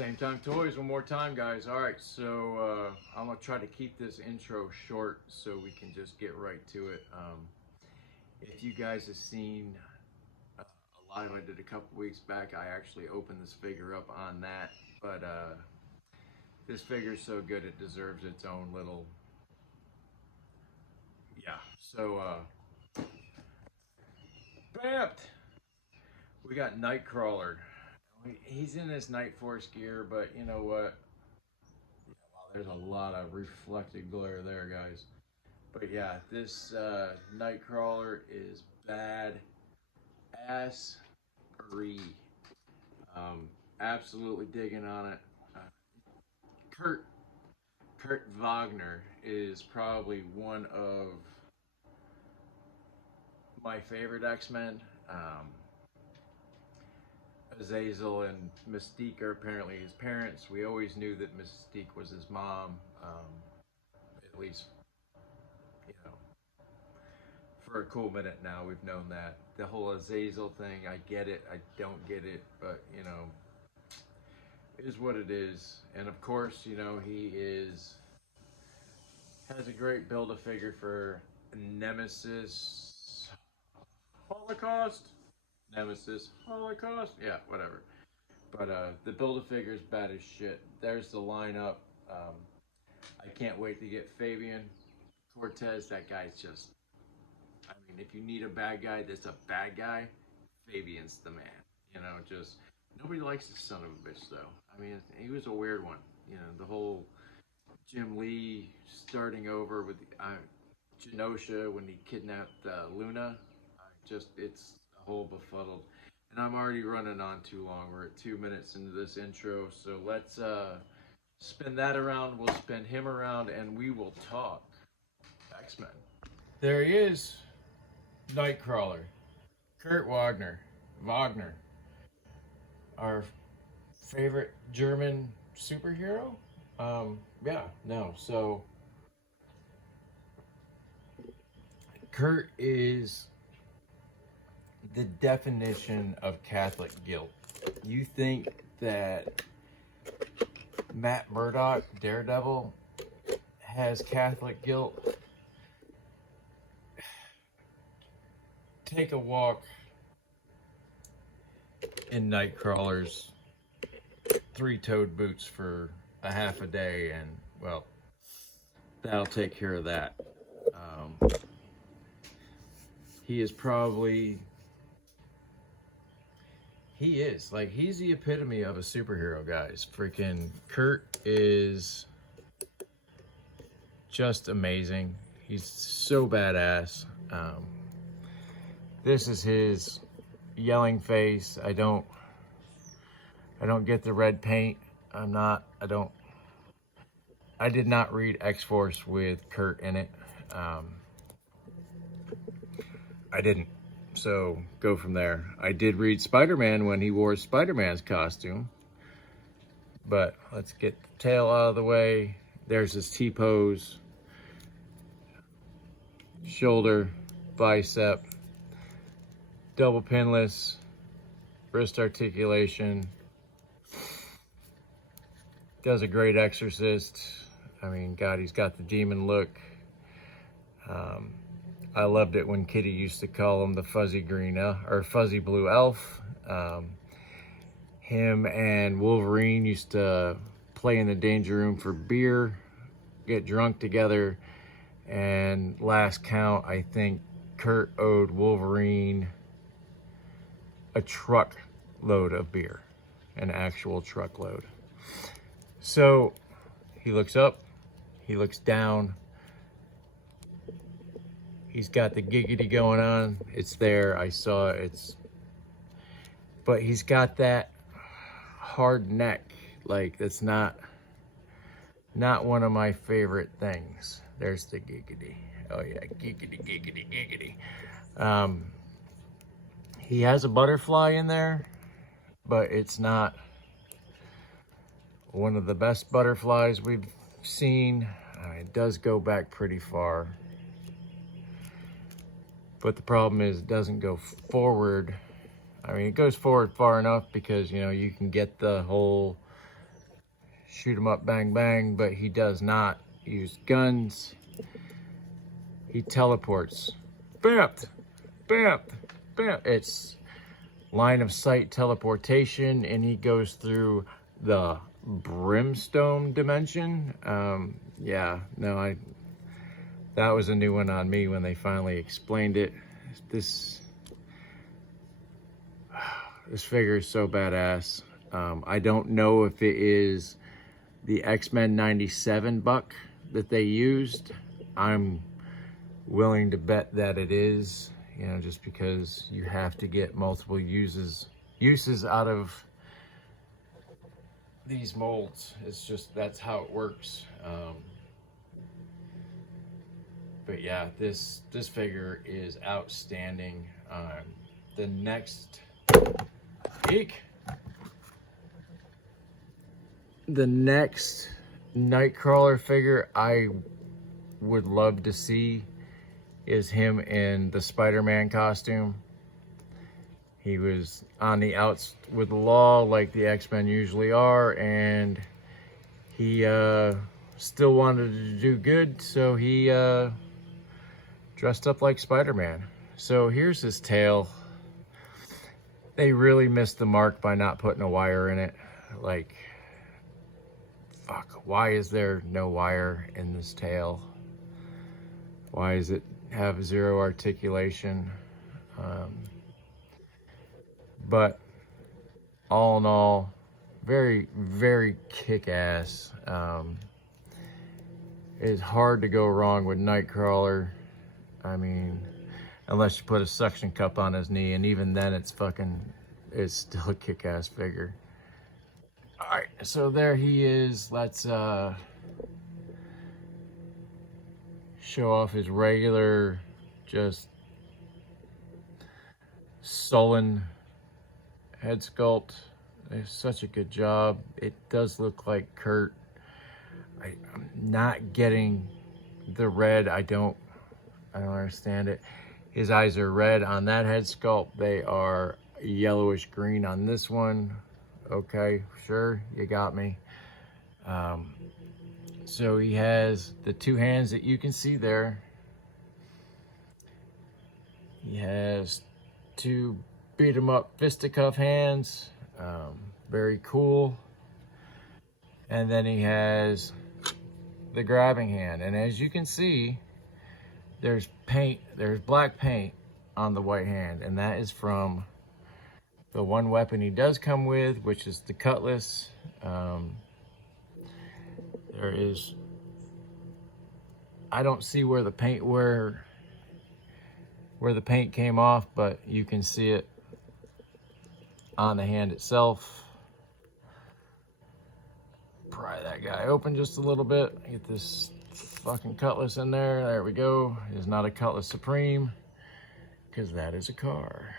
Same Time Toys one more time, guys. All right, so I'm gonna try to keep this intro short so we can just get right to it. If you guys have seen a live I did a couple weeks back, I actually opened this figure up on that, but this figure's so good it deserves its own little, yeah. So bamped. We got Nightcrawler. He's in this Night Force gear, but you know what? Yeah, wow, there's a lot of reflected glare there, guys. But yeah, this Nightcrawler is bad ass free. Absolutely digging on it. Uh, Kurt Kurt Wagner is probably one of my favorite X-Men. Azazel and Mystique are apparently his parents. We always knew that Mystique was his mom, at least, you know, for a cool minute now we've known that. The whole Azazel thing, I get it, I don't get it, but, you know, it is what it is. And of course, you know, has a great Build-A-Figure for Nemesis Holocaust? Nemesis Holocaust? Yeah, whatever. But the Build-A-Figure is bad as shit. There's the lineup. I can't wait to get Fabian Cortez. That guy's just, I mean, if you need a bad guy that's a bad guy, Fabian's the man. You know, just, nobody likes the son of a bitch, though. I mean, he was a weird one. You know, the whole Jim Lee starting over with Genosha when he kidnapped Luna. It's a whole befuddled. And I'm already running on too long. We're at 2 minutes into this intro. So let's spin that around. We'll spin him around and we will talk X-Men. There he is. Nightcrawler. Kurt Wagner. Our favorite German superhero? Yeah, no. So Kurt is the definition of Catholic guilt. You think that Matt Murdock, Daredevil, has Catholic guilt? Take a walk in Nightcrawler's three-toed boots for a half a day and, well, that'll take care of that. He is probably, he's the epitome of a superhero, guys. Freaking Kurt is just amazing. He's so badass. This is his yelling face. I don't get the red paint. I did not read X-Force with Kurt in it. I didn't. So go from there. I did read Spider-Man when he wore Spider-Man's costume. But let's get the tail out of the way. There's his T-pose. Shoulder, bicep, double pinless, wrist articulation. Does a great exorcist. I mean, God, he's got the demon look. I loved it when Kitty used to call him the fuzzy green or fuzzy blue elf. Him and Wolverine used to play in the danger room for beer, get drunk together, and last count, I think Kurt owed Wolverine a truckload of beer, an actual truckload. So he looks up, he looks down. He's got the giggity going on. It's there, I saw it. But he's got that hard neck. Like, that's not one of my favorite things. There's the giggity. Oh yeah, giggity. He has a butterfly in there, but it's not one of the best butterflies we've seen. It does go back pretty far. But the problem is it doesn't go forward. I mean, it goes forward far enough because, you know, you can get the whole shoot 'em up, bang, bang, but he does not use guns. He teleports. Bam! Bam! Bam! It's line of sight teleportation, and he goes through the brimstone dimension. Yeah, no, that was a new one on me when they finally explained it. This figure is so badass. I don't know if it is the X-Men 97 buck that they used. I'm willing to bet that it is, you know, just because you have to get multiple uses out of these molds. It's just, that's how it works. But yeah, this figure is outstanding. The next Nightcrawler figure I would love to see is him in the Spider-Man costume. He was on the outs with the law like the X-Men usually are, and he still wanted to do good, so he dressed up like Spider-Man. So here's his tail. They really missed the mark by not putting a wire in it. Like, fuck, why is there no wire in this tail? Why does it have zero articulation? But all in all, very, very kick-ass. It's hard to go wrong with Nightcrawler. I mean, unless you put a suction cup on his knee, and even then it's still a kick-ass figure. All right, so there he is. Let's show off his regular, just sullen head sculpt. It's such a good job. It does look like Kurt. I'm not getting the red. I don't understand it. His eyes are red on that head sculpt. They are yellowish green on this one. Okay, sure, you got me. So he has the two hands that you can see there. He has two beat 'em up fisticuff hands. Very cool. And then he has the grabbing hand. And as you can see, there's black paint on the white hand, and that is from the one weapon he does come with, which is the cutlass. I don't see where the paint came off, but you can see it on the hand itself. Pry that guy open just a little bit. Get this fucking cutlass in there. There we go. It is not a Cutlass Supreme, because that is a car.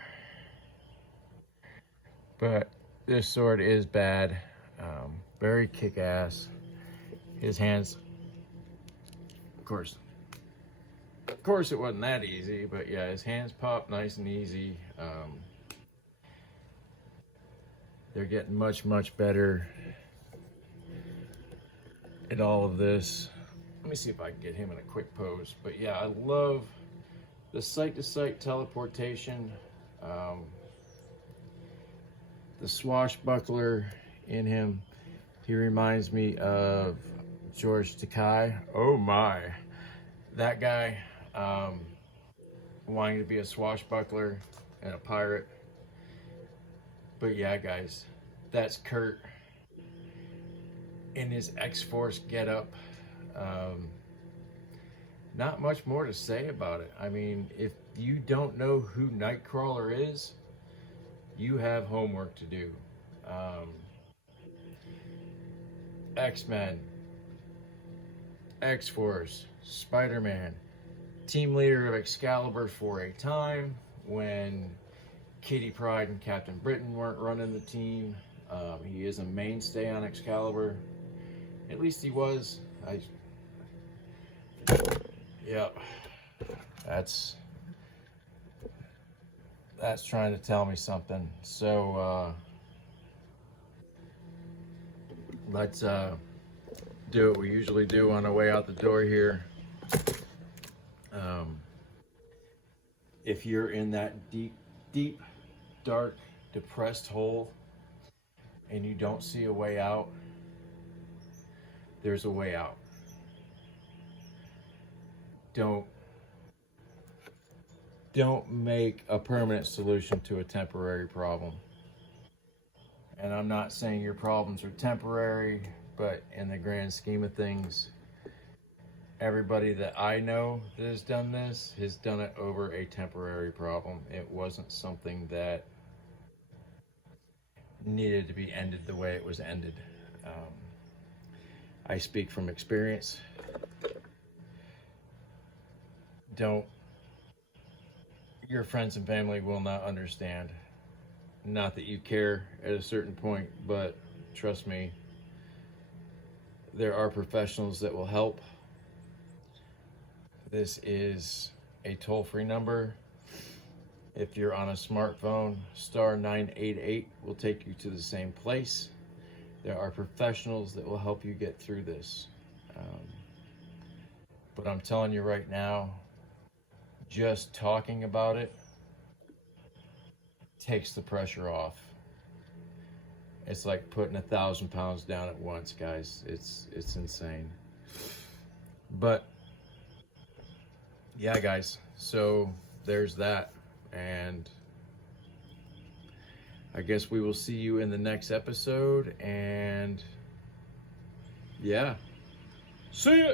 But this sword is bad. Very kick-ass. His hands, of course it wasn't that easy, but yeah, his hands pop nice and easy. They're getting much, much better at all of this. Let me see if I can get him in a quick pose. But yeah, I love the site-to-site teleportation. The swashbuckler in him, he reminds me of George Takei. Oh my, that guy, wanting to be a swashbuckler and a pirate. But yeah, guys, that's Kurt in his X-Force getup. Not much more to say about it. I mean, if you don't know who Nightcrawler is, you have homework to do. X-Men, X-Force, Spider-Man, team leader of Excalibur for a time when Kitty Pryde and Captain Britain weren't running the team. He is a mainstay on Excalibur. At least he was. Yep. That's trying to tell me something. So, let's do what we usually do on our way out the door here. If you're in that deep, dark, depressed hole and you don't see a way out, there's a way out. Don't make a permanent solution to a temporary problem. And I'm not saying your problems are temporary, but in the grand scheme of things, everybody that I know that has done this has done it over a temporary problem. It wasn't something that needed to be ended the way it was ended. I speak from experience. Your friends and family will not understand. Not that you care at a certain point, but trust me, there are professionals that will help. This is a toll-free number. If you're on a smartphone, star 988 will take you to the same place. There are professionals that will help you get through this. But I'm telling you right now, just talking about it takes the pressure off. It's like putting 1,000 pounds down at once, guys. It's insane. But yeah, guys, so there's that. And I guess we will see you in the next episode. And yeah, see ya.